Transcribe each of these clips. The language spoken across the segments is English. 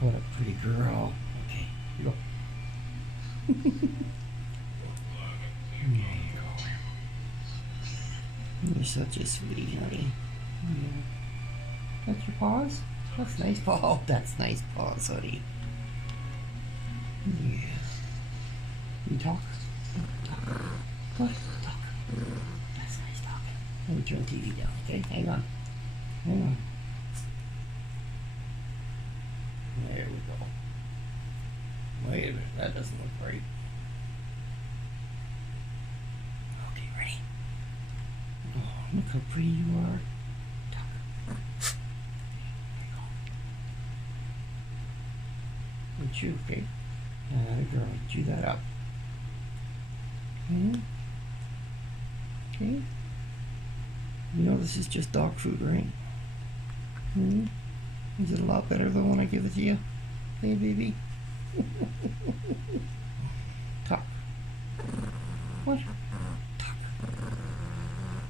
What a pretty girl. Okay, here you go. There you go. You're such a sweetie, honey. Yeah. That's your paws? That's nice paws. Oh, that's nice paws, honey. Yeah. You talk? Talk. What? Talk. That's nice talking. Let me turn the TV down, okay? Hang on. Hang on. There we go. Wait a minute, that doesn't look right. Okay, ready? Oh, look how pretty you are. Talk. There you go. And chew, okay? Girl, chew that up. Okay. Okay. You know this is just dog food, right? Hmm? Is it a lot better than when I give it to you? Hey, baby. Talk. What? Talk.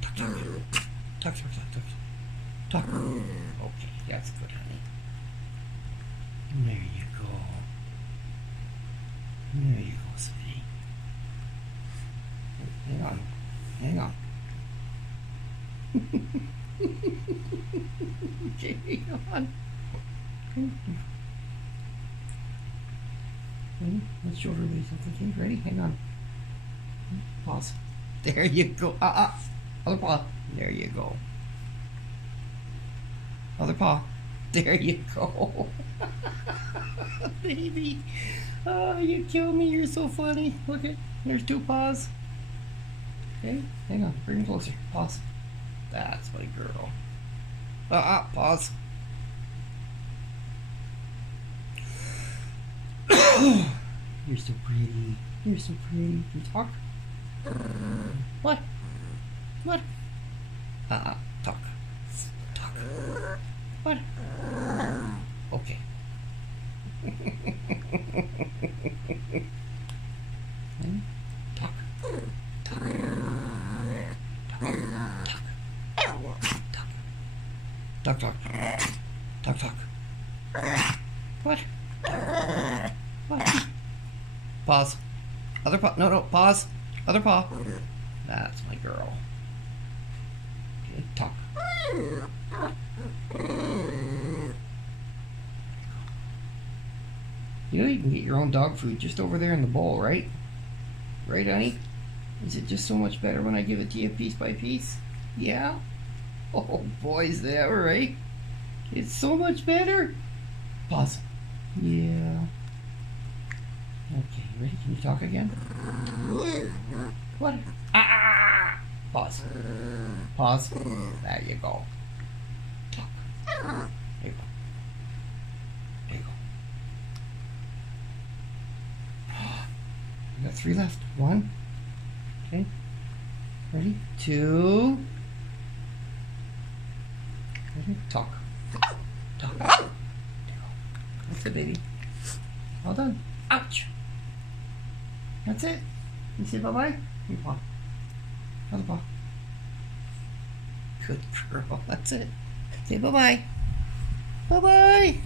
Talk, talk. Talk, talk, talk, talk. Talk. Okay, that's good, honey. There you go. There you go, sweetie. Hang on. Hang on. Okay, hang on. Ready? Let's shoulder release. Okay, ready? Hang on. Pause. There you go. Other paw. There you go. Other paw. There you go. Baby. Oh, you kill me. You're so funny. Look at. There's two paws. Okay, hang on. Bring him closer. Pause. That's my girl. Pause. You're so pretty. You're so pretty. Can you talk? What? What? Talk. Talk. What? Okay. Talk. Talk. Talk, talk. Talk, talk. What? What? Pause. Other paw. No, pause. Other paw. That's my girl. Okay, talk. You know you can get your own dog food just over there in the bowl, right? Right, honey? Is it just so much better when I give it to you piece by piece? Yeah? Oh, boy, is that right? It's so much better. Pause. Yeah. Okay, ready? Can you talk again? What? Pause. Pause. There you go. Talk. There you go. There you go. We got 3 left. 1. Okay. Ready? 2. Ready? Talk. Talk. There you go. That's it, baby. Well done. Ouch. That's it. You say bye-bye? Your paw. Other paw. Good girl. That's it. Say bye-bye. Bye-bye.